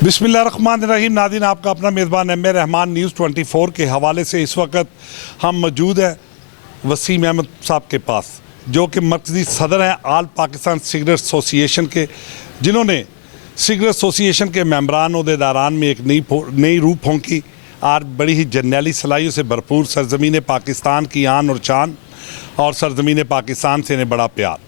बिस्मिल्लाहिर्रहमानिर्रहीम। नाज़रीन, आपका अपना मेज़बान एम ए रहमान न्यूज़ 24 के हवाले से इस वक्त हम मौजूद हैं वसीम अहमद साहब के पास, जो कि मरकज़ी सदर हैं आल पाकिस्तान सिगरेट एसोसिएशन के, जिन्होंने सिगरेट एसोसिएशन के मेंबरान अहदेदारान में एक नई रूह फूंकी। आज बड़ी ही जर्नैली सलाहियों से भरपूर सरज़मीन पाकिस्तान की आन और शान और सरज़मीन पाकिस्तान से इन्हें बड़ा प्यार।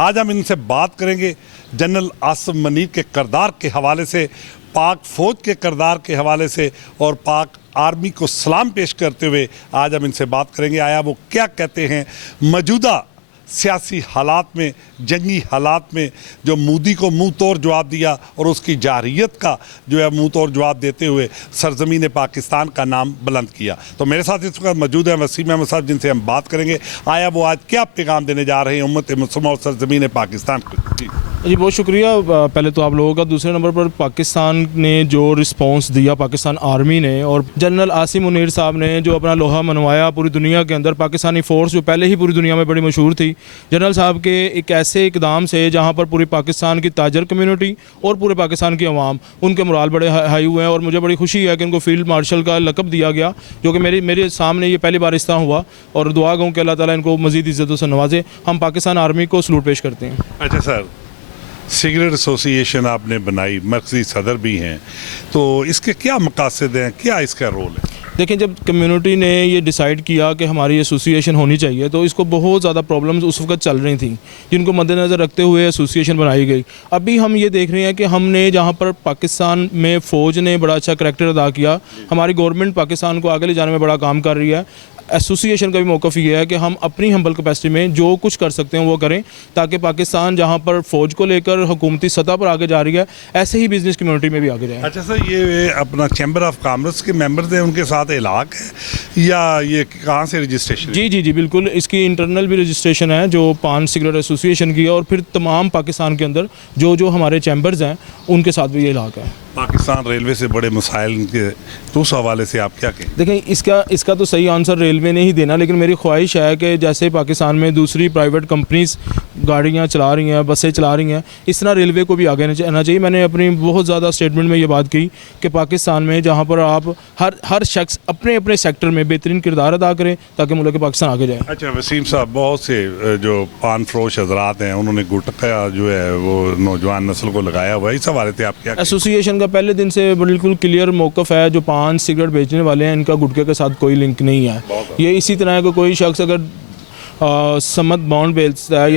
आज हम इनसे बात करेंगे जनरल आसिफ मनीर के किरदार के हवाले से, पाक फ़ौज के किरदार के हवाले से और पाक आर्मी को सलाम पेश करते हुए आज हम इनसे बात करेंगे। आया वो क्या कहते हैं मौजूदा सियासी हालात में, जंगी हालात में, जो मोदी को मुँह तोड़ जवाब दिया और उसकी जारहियत का जो है मुँह तोड़ जवाब देते हुए सरज़मीन पाकिस्तान का नाम बुलंद किया। तो मेरे साथ इस वक्त मौजूद हैं वसीम अहमद साहब, जिनसे हम बात करेंगे। आया वो आज क्या पैगाम देने जा रहे हैं उम्मत मुस्लिम और सरज़मीन पाकिस्तान को। जी बहुत शुक्रिया पहले तो आप लोगों का। दूसरे नंबर पर पाकिस्तान ने जो रिस्पांस दिया, पाकिस्तान आर्मी ने और जनरल आसिफ मुनीर साहब ने जो अपना लोहा मनवाया पूरी दुनिया के अंदर, पाकिस्तानी फ़ोर्स जो पहले ही पूरी दुनिया में बड़ी मशहूर थी, जनरल साहब के एक ऐसे इकदाम से जहाँ पर पूरी पाकिस्तान की ताजर कम्यूनिटी और पूरे पाकिस्तान की आवाम, उनके मोराल बड़े हाई हुए हैं। और मुझे बड़ी खुशी है कि उनको फील्ड मार्शल का लक़ब दिया गया, जो कि मेरे सामने ये पहली बार इस तरह हुआ। और दुआ गूँ कि अल्लाह ताला इनको मज़ीद इज़्ज़तों से नवाजे। हम पाकिस्तान आर्मी को सलूट पेश करते हैं। अच्छा सर, सिगरेट एसोसिएशन आपने बनाई, मरकज़ी सदर भी हैं, तो इसके क्या मकासद हैं, क्या इसका रोल है? देखिए, जब कम्युनिटी ने ये डिसाइड किया कि हमारी एसोसिएशन होनी चाहिए, तो इसको बहुत ज़्यादा प्रॉब्लम्स उस वक्त चल रही थी, जिनको मद्देनज़र रखते हुए एसोसिएशन बनाई गई। अभी हम ये देख रहे हैं कि हमने जहाँ पर पाकिस्तान में फ़ौज ने बड़ा अच्छा करैक्टर अदा किया, हमारी गवर्नमेंट पाकिस्तान को आगे ले जाने में बड़ा काम कर रही है। एसोसिएशन का भी मौक़िफ़ ये है कि हम अपनी हम्बल कैपेसिटी में जो कुछ कर सकते हैं वो करें, ताकि पाकिस्तान जहाँ पर फ़ौज को लेकर हुकूमती सतह पर आगे जा रही है, ऐसे ही बिज़नेस कम्युनिटी में भी आगे जाए। अच्छा सर, ये अपना चैम्बर ऑफ कॉमर्स के मेंबर्स हैं, उनके साथ इलाक़ है या ये कहाँ से रजिस्ट्रेशन? जी बिल्कुल, इसकी इंटरनल भी रजिस्ट्रेशन है जो पान सिगरेट एसोसिएशन की है, और फिर तमाम पाकिस्तान के अंदर जो हमारे चैम्बर्स हैं उनके साथ भी ये इलाक़ है। पाकिस्तान रेलवे से बड़े मसाइल के, तो उस हवाले से आप क्या कहें? देखें, इसका तो सही आंसर रेलवे ने ही देना, लेकिन मेरी ख्वाहिश है कि जैसे पाकिस्तान में दूसरी प्राइवेट कंपनीज गाड़ियाँ चला रही हैं, बसें चला रही हैं, इस तरह रेलवे को भी आगे आना चाहिए। मैंने अपनी बहुत ज़्यादा स्टेटमेंट में ये बात की कि पाकिस्तान में जहाँ पर आप हर शख्स अपने अपने सेक्टर में बेहतरीन किरदार अदा करें, ताकि मुल्क पाकिस्तान आगे जाए। अच्छा वसीम साहब, बहुत से जो पान फरोश हजरात हैं उन्होंने गुटखा जो है वो नौजवान नस्ल को लगाया हुआ है, इस हवाले से आप क्या? एसोसिएशन का पहले दिन से बिल्कुल क्लियर मौक़िफ़ है, जो पान सिगरेट बेचने वाले हैं इनका गुटखे के साथ कोई लिंक नहीं है। ये इसी तरह है कि कोई शख्स अगर समत बॉन्ड बेचता है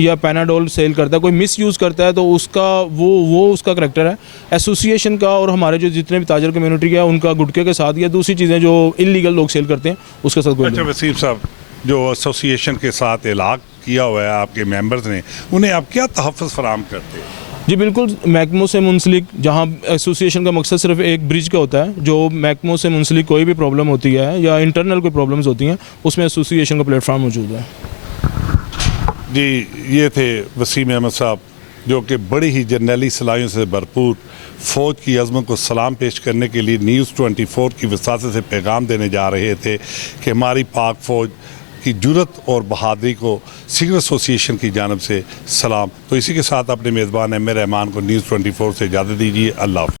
या पैनाडोल सेल करता है, कोई मिसयूज़ करता है, तो उसका वो उसका करैक्टर है। एसोसिएशन का और हमारे जो जितने भी ताजर कम्युनिटी है उनका गुटखे के साथ या दूसरी चीज़ें जो इलीगल लोग सेल करते हैं उसके साथ कोई। अच्छा वसीम साहब, जो एसोसिएशन के साथ इलाक़ किया हुआ है आपके मेंबर्स ने, उन्हें आप क्या तहफ़्फ़ुज़ फराहम करते हैं? जी बिल्कुल, महकमों से मुंसलिक, जहाँ एसोसिएशन का मकसद सिर्फ एक ब्रिज का होता है, जो महकमों से मुंसलिक कोई भी प्रॉब्लम होती है या इंटरनल कोई प्रॉब्लम्स होती हैं, उसमें एसोसिएशन का प्लेटफॉर्म मौजूद है। जी, ये थे वसीम अहमद साहब, जो कि बड़ी ही जर्नैली सलाहियों से भरपूर फ़ौज की अज़मत को सलाम पेश करने के लिए न्यूज़ 24 की वसात से पैगाम देने जा रहे थे कि हमारी पाक फ़ौज की जुर्रत और बहादुरी को सिगरेट एसोसिएशन की जानिब से सलाम। तो इसी के साथ अपने मेज़बान एम ए रहमान को न्यूज़ 24 से इजाज़त दीजिए। अल्लाह।